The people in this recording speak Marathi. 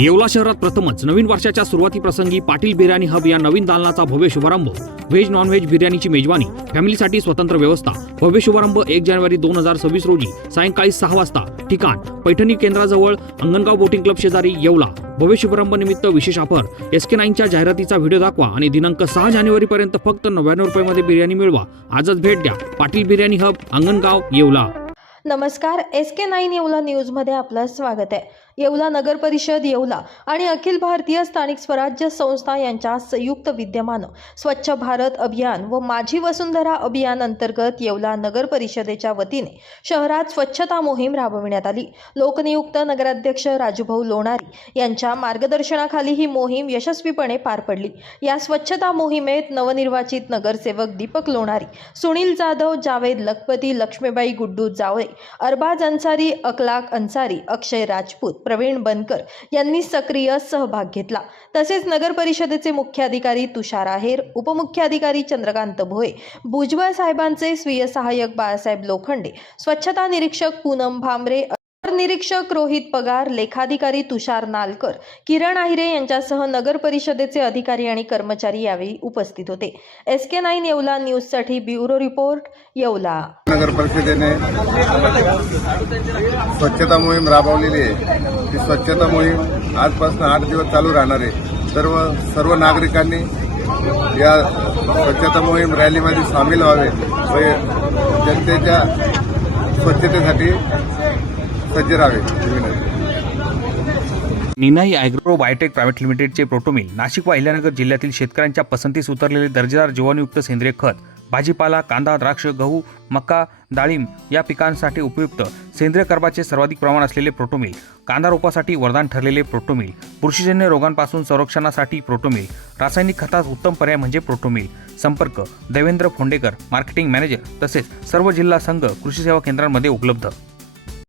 येवला शहरात प्रथमच नवीन वर्षाच्या सुरुवातीप्रसंगी पाटील बिर्याणी हब या नवीन दालनाचा भव्य शुभारंभ। व्हेज नॉन व्हेज बिर्याणीची मेजवानी, फॅमिलीसाठी स्वतंत्र व्यवस्था। भव्य शुभारंभ 1 जानेवारी 2026 रोजी सायंकाळी 6 वाजता। ठिकाण पैठणी केंद्राजवळ, अंगणगाव बोटिंग क्लब शेजारी, येवला। भव्य शुभारंभ निमित्त विशेष ऑफर। SK9च्या जाहिरातीचा व्हिडिओ दाखवा आणि दिनांक 6 जानेवारी पर्यंत फक्त 99 रुपयांमध्ये बिर्याणी मिळवा। आजच भेट द्या पाटील बिर्याणी हब, अंगणगाव, येवला। नमस्कार, SK9 येवला न्यूजमध्ये आपलं स्वागत आहे। येवला नगर परिषद येवला आणि अखिल भारतीय स्थानिक स्वराज्य संस्था यांच्या संयुक्त विद्यमानं स्वच्छ भारत अभियान व माझी वसुंधरा अभियान अंतर्गत येवला नगर परिषदेच्या वतीने शहरात स्वच्छता मोहीम राबविण्यात आली। लोकनियुक्त नगराध्यक्ष राजूभाऊ लोणारी यांच्या मार्गदर्शनाखाली ही मोहीम यशस्वीपणे पार पडली। या स्वच्छता मोहिमेत नवनिर्वाचित नगरसेवक दीपक लोणारी, सुनील जाधव, जावेद लखपती, लक्ष्मीबाई गुड्डू जावळे, अरबाज अन्सारी, अखलाक अन्सारी, अक्षय राजपूत, प्रवीण बनकर यांनी सक्रिय सहभाग घेतला। तसेच नगर परिषदेचे मुख्याधिकारी तुषार आहेर, उपमुख्याधिकारी चंद्रकांत भोये, भुजबळ साहेबांचे स्वीय सहाय्यक बाळासाहेब लोखंडे, स्वच्छता निरीक्षक पूनम भामरे, निरीक्षक रोहित पगार, लेखाधिकारी तुषार नालकर, किरण आहिरे यांच्यासह नगर परिषदेचे अधिकारी आणि कर्मचारी यावेळी उपस्थित होते। SK9 येवला न्यूजसाठी ब्युरो रिपोर्ट, येवला। नगर परिषदेने स्वच्छता मोहीम राबवलेली आहे। ही स्वच्छता मोहीम आजपासून 8 दिवस चालू राहणार आहे। सर्व नागरिकांनी या स्वच्छता मोहीम रॅलीमध्ये सामील व्हावे व जनतेच्या स्वच्छतेसाठी सज्ज राहावे। निनाई ॲग्रो बायोटेक प्रायव्हेट लिमिटेडचे प्रोटोमिल नाशिक व अहिल्यानगर जिल्ह्यातील शेतकऱ्यांच्या पसंतीस उतरलेले दर्जेदार जीवाणूयुक्त सेंद्रिय खत, भाजीपाला, कांदा, द्राक्ष, गहू, मका, डाळिंब या पिकांसाठी उपयुक्त सेंद्रिय कर्बाचे सर्वाधिक प्रमाण असलेले प्रोटोमिल, कांदा रोपासाठी वरदान ठरलेले प्रोटोमिल, बुरशीजन्य रोगांपासून संरक्षणासाठी प्रोटोमिल, रासायनिक खतास उत्तम पर्याय म्हणजे प्रोटोमिल। संपर्क देवेंद्र फोंडेकर, मार्केटिंग मॅनेजर, तसेच सर्व जिल्हा संघ कृषी सेवा केंद्रांमध्ये उपलब्ध।